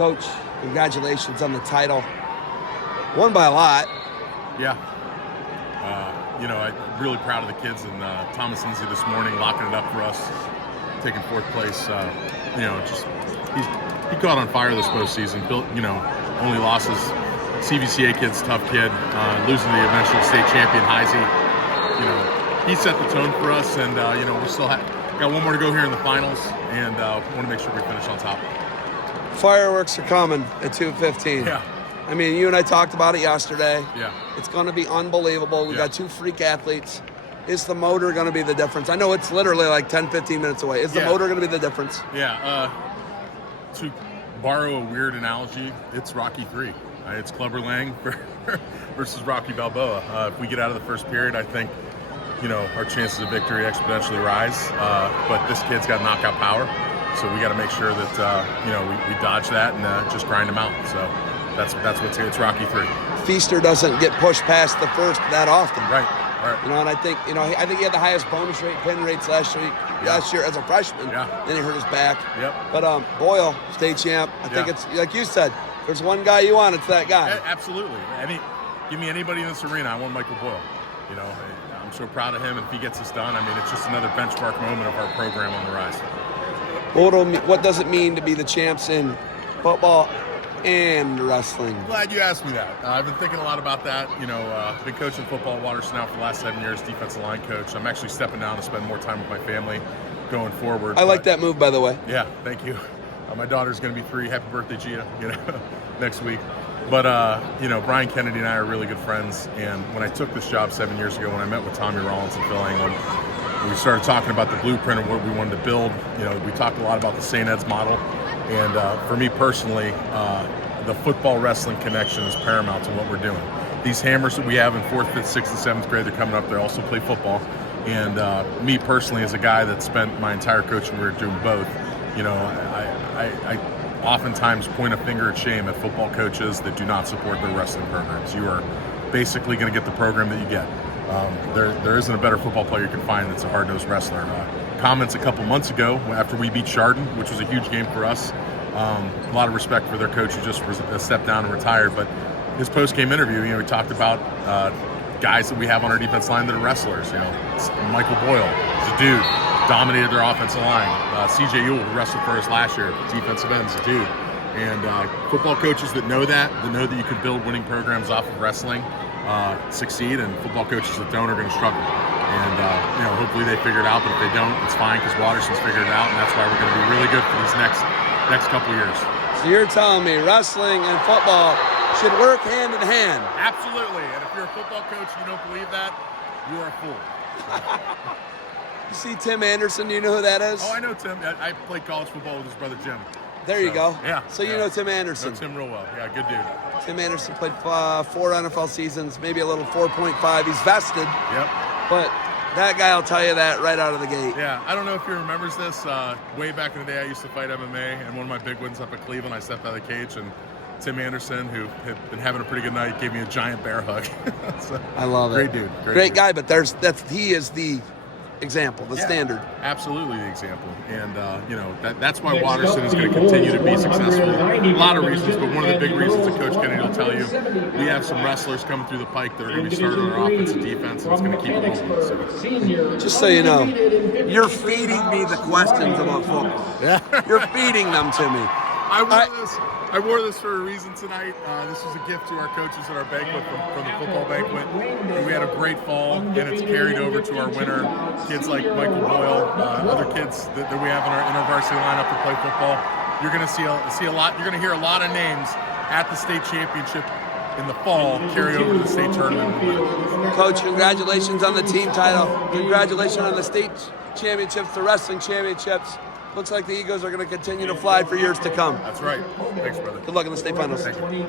Coach, congratulations on the title. Won by a lot. Yeah. I'm really proud of the kids, and Thomas Lindsay this morning locking it up for us, taking fourth place. He caught on fire this postseason. Only losses. CVCA kid's tough kid, losing to the eventual state champion Heisey. He set the tone for us, and we're still got one more to go here in the finals, and want to make sure we finish on top. Fireworks are coming at 2:15. Yeah. I mean, you and I talked about it yesterday. Yeah. It's going to be unbelievable. We got two freak athletes. Is the motor going to be the difference? I know it's literally like 10, 15 minutes away. Is the motor going to be the difference? Yeah. To borrow a weird analogy, it's Rocky 3. It's Clubber Lang versus Rocky Balboa. If we get out of the first period, I think, our chances of victory exponentially rise. But this kid's got knockout power, so we got to make sure that we dodge that and just grind him out. So that's it's Rocky 3. Feaster doesn't get pushed past the first that often. Right. And I think he had the highest bonus rate, pin rates last year as a freshman. Yeah. Then he hurt his back. Yep. But Boyle, state champ. I think it's like you said. There's one guy you want, it's that guy. Absolutely. Give me anybody in this arena. I want Michael Boyle. I'm so proud of him, and if he gets this done, it's just another benchmark moment of our program on the rise. What does it mean to be the champs in football and wrestling? Glad you asked me that. I've been thinking a lot about that. Been coaching football at Watterson now for the last 7 years, defensive line coach. I'm actually stepping down to spend more time with my family going forward. I like that move, by the way. Yeah, thank you. My daughter's going to be 3. Happy birthday, Gia, next week. But, Brian Kennedy and I are really good friends. And when I took this job 7 years ago, when I met with Tommy Rollins and Phil Anglin, we started talking about the blueprint of what we wanted to build. We talked a lot about the St. Ed's model. And for me personally, the football wrestling connection is paramount to what we're doing. These hammers that we have in 4th, 5th, 6th, and 7th grade, they're coming up. They also play football. And me personally, as a guy that spent my entire coaching career doing both, I oftentimes point a finger at shame at football coaches that do not support their wrestling programs. You are basically going to get the program that you get. There isn't a better football player you can find that's a hard-nosed wrestler. Comments a couple months ago after we beat Chardon, which was a huge game for us. A lot of respect for their coach who just stepped down and retired. But his post-game interview, he talked about guys that we have on our defense line that are wrestlers. Michael Boyle is a dude, dominated their offensive line. CJ Ewell, who wrestled for us last year, defensive end, is a dude. And football coaches that know that you can build winning programs off of wrestling, succeed, and football coaches that don't are going to struggle. And hopefully they figure it out, but if they don't, it's fine because Watterson's figured it out, and that's why we're going to be really good for these next couple years. So you're telling me wrestling and football should work hand in hand? Absolutely. And if you're a football coach and you don't believe that, you are a fool. You see Tim Anderson? Do you know who that is? Oh, I know Tim. I played college football with his brother Jim. There you go. Yeah. So you know Tim Anderson. Know Tim real well. Yeah, good dude. Tim Anderson played 4 NFL seasons, maybe a little 4.5. He's vested. Yep. But that guy will tell you that right out of the gate. Yeah, I don't know if he remembers this. Way back in the day, I used to fight MMA, and one of my big wins up at Cleveland, I stepped out of the cage, and Tim Anderson, who had been having a pretty good night, gave me a giant bear hug. So, I love it. Great dude. Great guy, but he is the example, the standard. Absolutely the example. And, that's why Watterson is going to continue to be successful. A lot of reasons, but one of the big reasons that Coach Kennedy will tell you, we have some wrestlers coming through the pike that are going to be starting on our offense and defense, and it's going to keep it moving. So. Just so you know, you're feeding me the questions about football. Yeah. You're feeding them to me. I wore this for a reason tonight. This was a gift to our coaches at our banquet from the football banquet. And we had a great fall, and it's carried over to our winter. Kids like Michael Boyle, other kids that we have in our varsity lineup to play football. You're going to see a lot. You're going to hear a lot of names at the state championship in the fall carry over to the state tournament. Coach, congratulations on the team title. Congratulations on the state championships, the wrestling championships. Looks like the Eagles are going to continue to fly for years to come. That's right. Thanks, brother. Good luck in the state finals. Thank you.